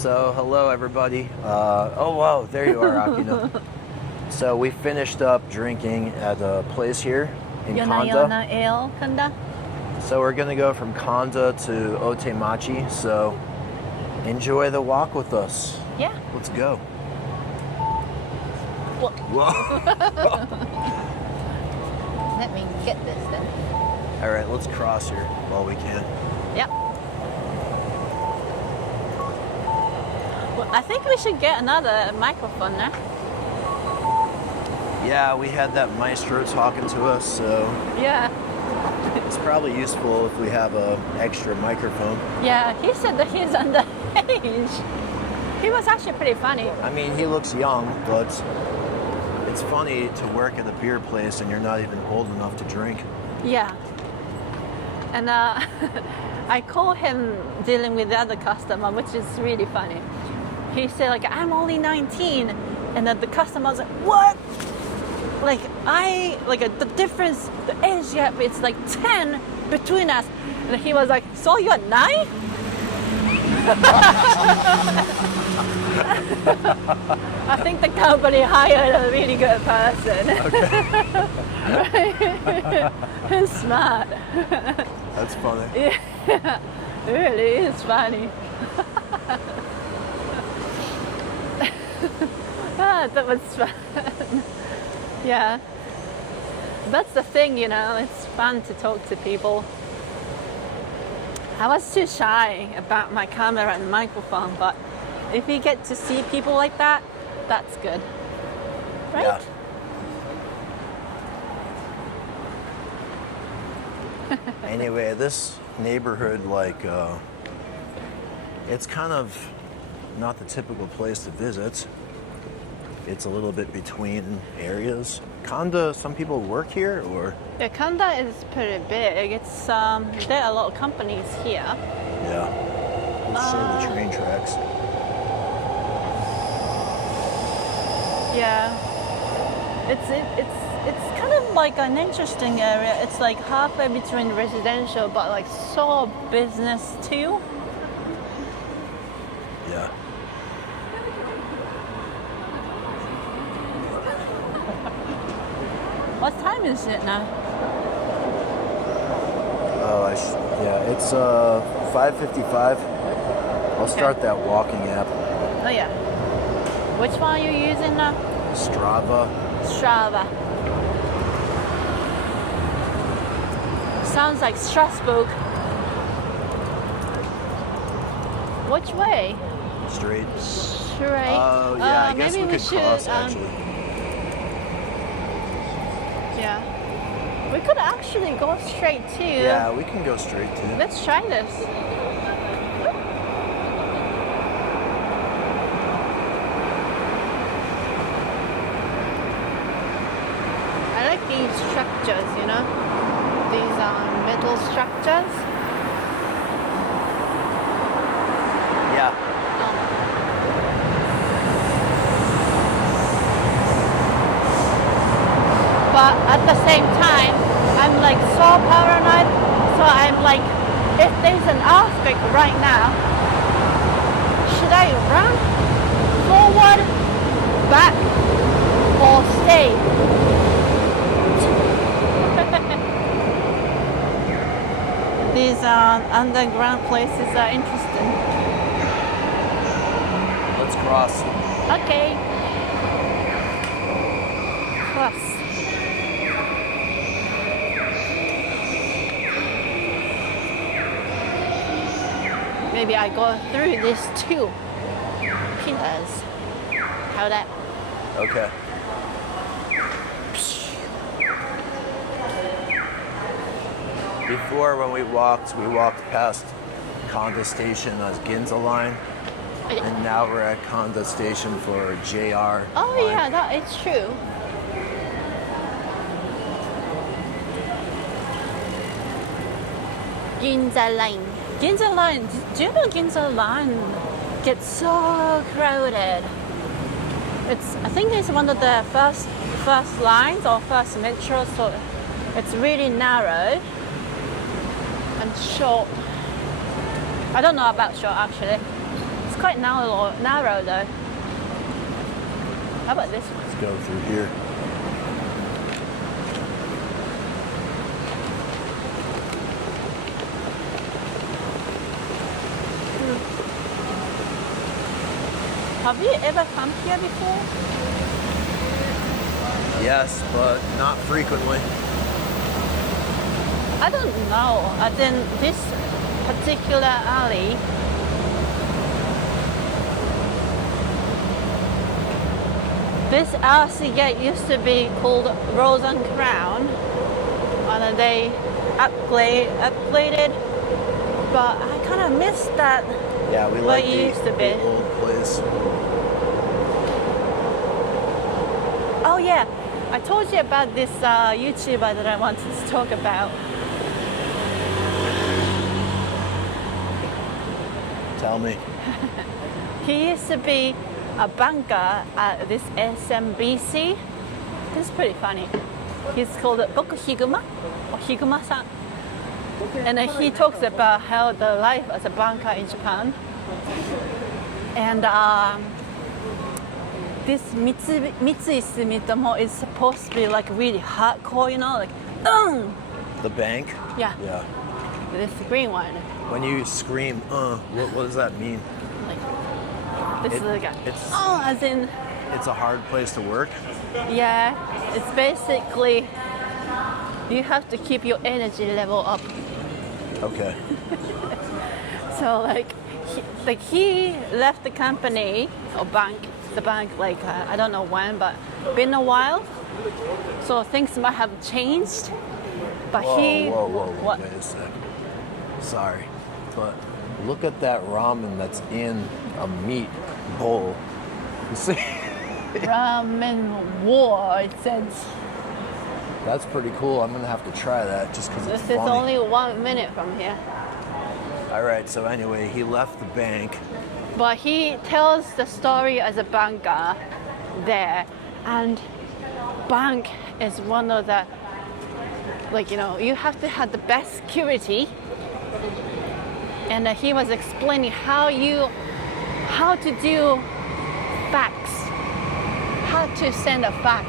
So, hello everybody. Oh wow, there you are, Akina. So we finished up drinking at a place here in Kanda. Ale, Kanda. So we're gonna go from Kanda to Otemachi. So enjoy the walk with us. Yeah. Let's go. Whoa. Let me get this then. All right, let's cross here while we can. Yep. Well, I think we should get another microphone now. Yeah, we had that maestro talking to us, so Yeah. it's probably useful if we have an extra microphone. Yeah, he said that he's underage. He was actually pretty funny. I mean, he looks young, but it's funny to work at a beer place and you're not even old enough to drink. Yeah. And I call him dealing with the other customer, which is really funny. He said, like, I'm only 19. And then the customer was like, what? The difference, the age gap, it's like 10 between us. And he was like, so you're 9? I think the company hired a really good person. Okay. He's smart. That's funny. Yeah, it really is funny. That was fun. Yeah. That's the thing, you know, it's fun to talk to people. I was too shy about my camera and microphone, but if you get to see people like that, that's good. Right? Yeah. Anyway, this neighborhood, it's kind of not the typical place to visit. It's a little bit between areas. Kanda, some people work here, or? Yeah, Kanda is pretty big. It's there are a lot of companies here. Yeah. Let's show the train tracks. Yeah. It's kind of like an interesting area. It's like halfway between residential, but like so business too. Yeah. What time is it now? Oh, yeah, it's 5:55. I'll start that walking app. Oh yeah. Which one are you using now? Strava. Strava. Sounds like Strasbourg. Which way? Straight. Straight. Oh, yeah, I guess maybe we could cross, actually. Yeah. We could actually go straight too. Yeah, we can go straight too. Let's try this. I like these structures, you know? These are metal structures. Yeah. But at the same time, I'm like so paranoid. So I'm like, if there's an earthquake right now, should I run forward, back, or stay? These underground places are interesting. Let's cross. Okay. Cross. Maybe I go through these two pillars. How that? Okay. Before, when we walked past Kanda Station as Ginza line, and now we're at Kanda Station for JR. Oh line. yeah, that is true. Ginza line. Ginza line. Do you know Ginza line gets so crowded? I think it's one of the first lines or first metro, so it's really narrow and short. I don't know about short actually. It's quite narrow though. How about this one? Let's go through here. Have you ever come here before? Yes, but not frequently. I don't know. As in this particular alley, this RC gate used to be called Rose and Crown, and then they upgraded. But I kind of missed that. Yeah, we like it used to be. the old place. Oh yeah, I told you about this YouTuber that I wanted to talk about. Tell me. He used to be a banker at this SMBC. This is pretty funny. He's called Boku Higuma or Higuma-san. And he talks about how the life as a banker in Japan. And this Mitsui Sumitomo is supposed to be like really hardcore, you know, like The bank? Yeah. Yeah. This green one. When you scream, what does that mean? Like this is like it's- as in It's a hard place to work? yeah, it's basically you have to keep your energy level up. Okay. So he left the company or the bank like I don't know when, but been a while. So things might have changed. But Whoa, what? wait a sec. Sorry, but look at that ramen that's in a meat bowl. You see? Ramen war, it says. That's pretty cool. I'm gonna have to try that just because it's This is funny. only 1 minute from here. All right, so anyway, he left the bank. But he tells the story as a banker there, and bank is one of the, like, you know, you have to have the best security. And he was explaining how to do fax, how to send a fax,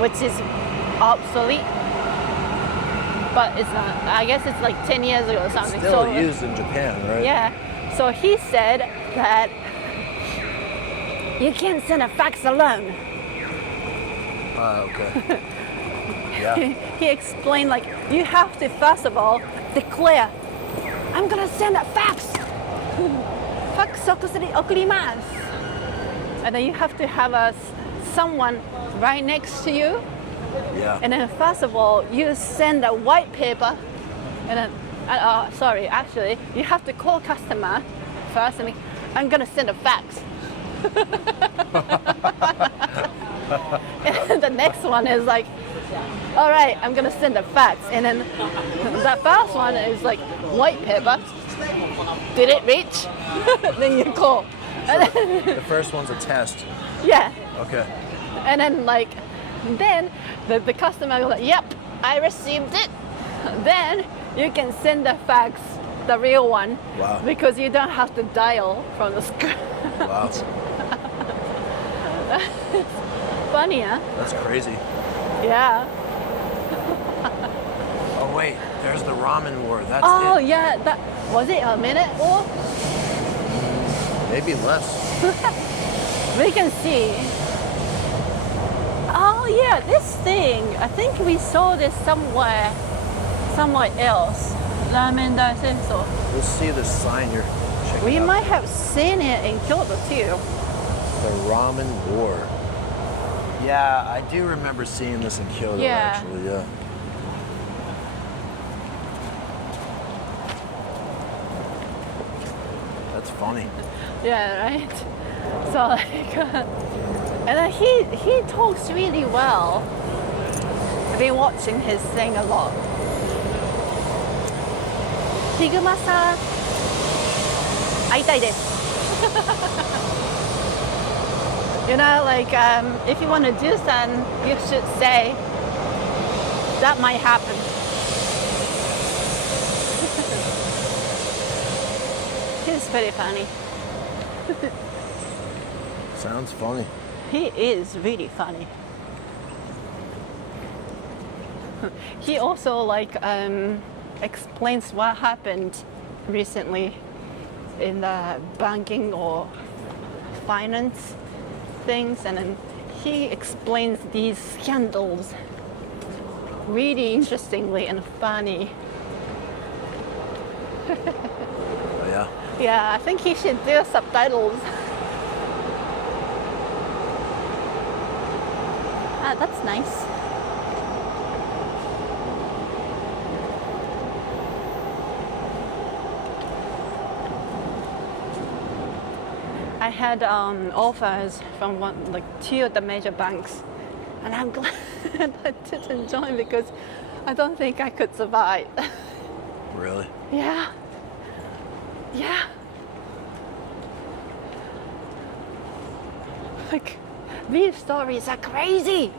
which is obsolete. But it's not. I guess it's like 10 years ago or something. Still So, used in Japan, right? yeah. So he said that you can't send a fax alone. Okay. Yeah. He explained like you have to first of all declare, I'm gonna send a fax. Fax okurimasu. And then you have to have someone right next to you. Yeah. And then first of all, you send a white paper, and then, sorry, actually, you have to call customer first, and I'm gonna send a fax. And the next one is like, all right, I'm gonna send a fax, and then the first one is like white paper. Did it reach? Then you call. And then, The first one's a test. yeah. Okay. And then then the customer will like, yep, I received it. Then you can send the fax, the real one. Wow. Because you don't have to dial from the screen. Wow. Funny, huh? That's crazy. Yeah. Oh wait, there's the ramen war. That's Oh it. yeah, that was it a minute or? Maybe less. We can see. Oh yeah, this thing. I think we saw this somewhere else. Ramen Daisenso. We'll see the sign here. Check We it out. might have seen it in Kyoto too. The ramen war. Yeah, I do remember seeing this in Kyoto, Yeah. actually, yeah. That's funny. Yeah, right. So and then he talks really well. I've been watching his thing a lot. Higuma-san, 会いたいです. You know, like if you want to do something, you should say that might happen. His He's very funny. Sounds funny. He is really funny. He also like explains what happened recently in the banking or finance things, and then he explains these scandals really interestingly and funny. Oh, yeah. Yeah, I think he should do subtitles. Ah, that's nice. I had offers from two of the major banks, and I'm glad I didn't join because I don't think I could survive. Really? Yeah. Yeah. Like, these stories are crazy.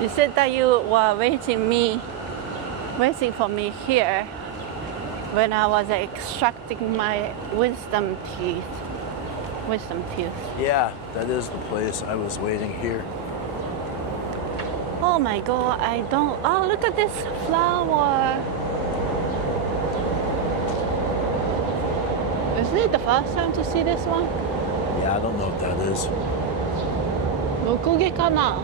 You said that you were waiting for me here when I was extracting my wisdom teeth. Yeah, that is the place. I was waiting here. Oh my god, oh, look at this flower. Isn't it the first time to see this one? Yeah, I don't know what that is. おこげかな?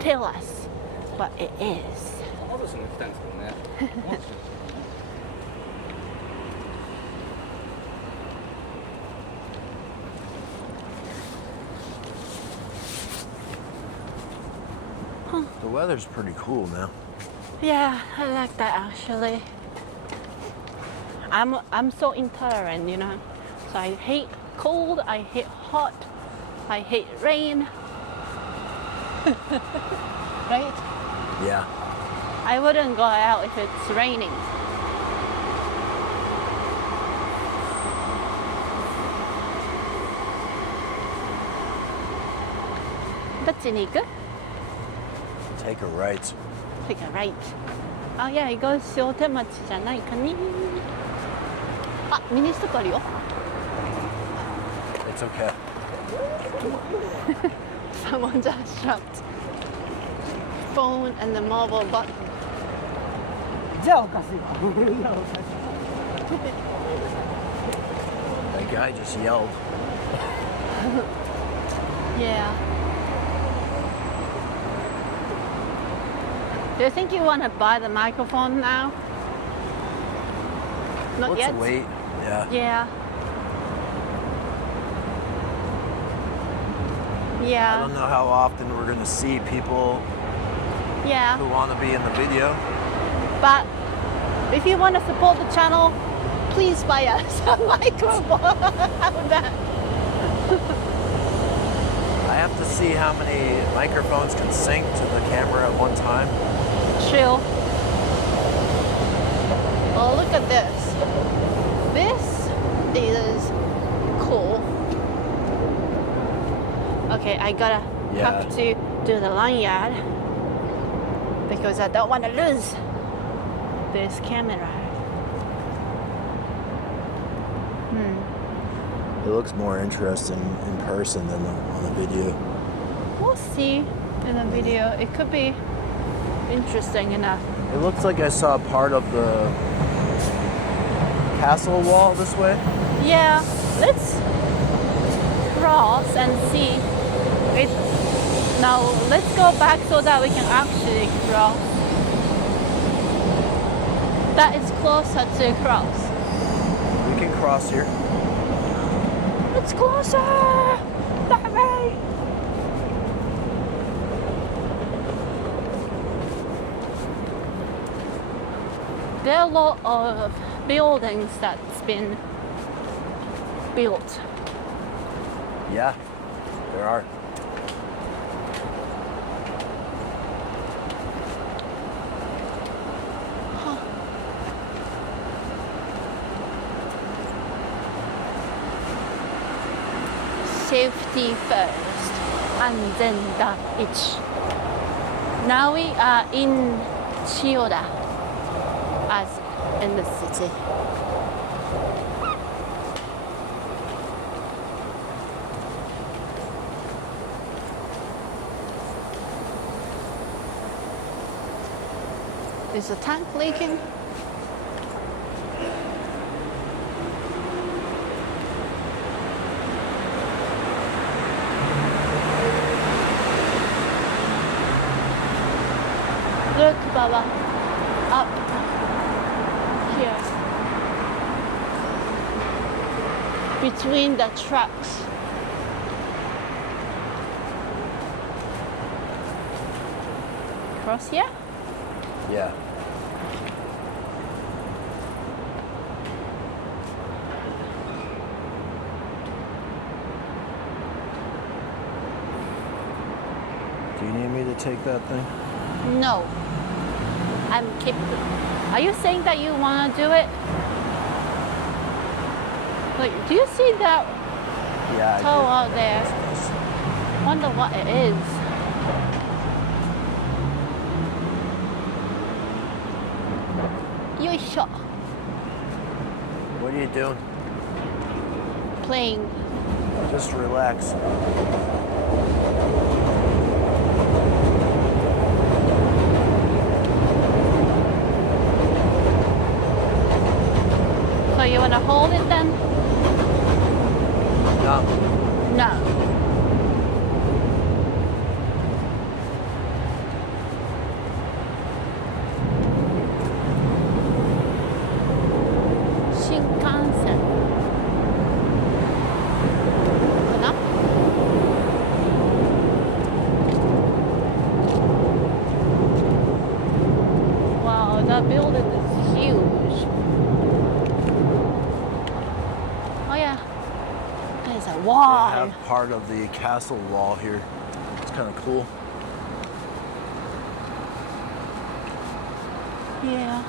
Tell us what it is. 私も行きたいんですけどね。The weather's pretty cool now. Yeah, I like that actually. I'm so intolerant, you know. So I hate cold, I hate hot, I hate rain. Right? Yeah. I wouldn't go out if it's raining. Take a right. Take a right. Oh yeah, it goes to Otemachi じゃないかね。あ、ミニストップあるよ。It's okay. Someone just dropped phone and the mobile button. じゃあおかしいわ。 That guy just yelled. Yeah. Do you think you want to buy the microphone now? Not Let's yet? wait. Yeah. Yeah. I Yeah. don't know how often we're going to see people Yeah. who want to be in the video. But if you want to support the channel, please buy us a microphone. How about that? I have to see how many microphones can sync to the camera at one time. Chill. Oh, look at this. This is cool. Okay, I gotta have to do the lanyard because I don't want to lose this camera. It looks more interesting in person than on the video. We'll see in the video. It could be interesting enough. It looks like I saw part of the castle wall this way. Yeah, let's cross and see. Now let's go back so that we can actually cross. That is closer to cross. We can cross here. It's closer! That way! There are a lot of buildings that's been built. Yeah, there are. safety first, and then the itch. Now we are in Chiyoda, as in the city. Is the tank leaking? Look, Baba, up here, between the trucks. Cross here? Yeah. Do you need me to take that thing? No. Are you saying that you want to do it? Like, do you see that Yeah, toe out there? Wonder what it is. Yoisho. What are you doing? Playing. Just relax. So you want to hold it then? No. No. Shinkansen. Kana? Wow, that building is huge. Oh yeah. There's a They wall. have part of the castle wall here. It's kind of cool. Yeah.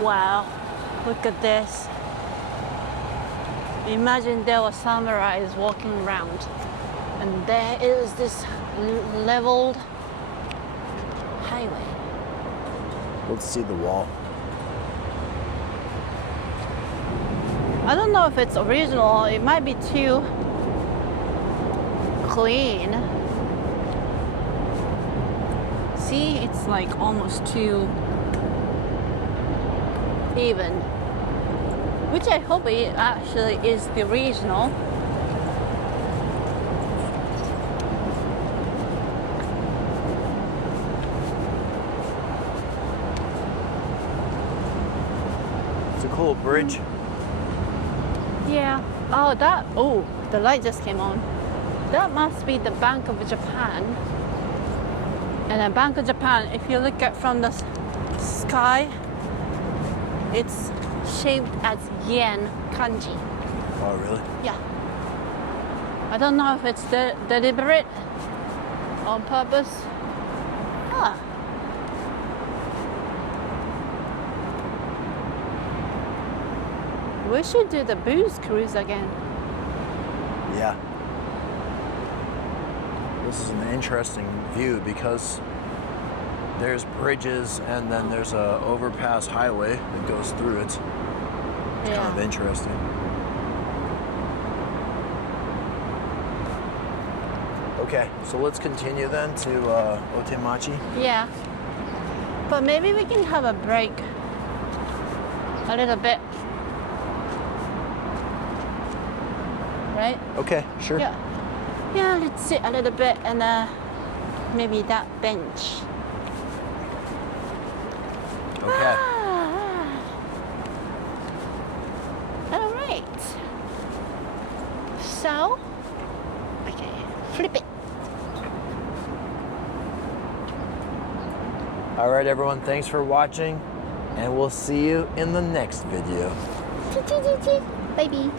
Wow, look at this. Imagine there were samurais walking around, and there is this leveled highway. Let's see the wall. I don't know if it's original, it might be too clean. See, it's like almost too even, which I hope it actually is the original. It's a cool bridge. Yeah. Oh, the light just came on. That must be the Bank of Japan. And the Bank of Japan, if you look at from the sky, it's shaped as yen kanji. Oh, really? Yeah. I don't know if it's deliberate on purpose. Huh. We should do the booze cruise again. Yeah. This is an interesting view because there's bridges and then there's a overpass highway that goes through it. It's kind of interesting. Okay, so let's continue then to Otemachi. Yeah. But maybe we can have a break a little bit. Right? Okay, sure. Yeah. Yeah, let's sit a little bit and maybe that bench. Okay. All right. So, okay, flip it. All right, everyone, thanks for watching, and we'll see you in the next video. Baby.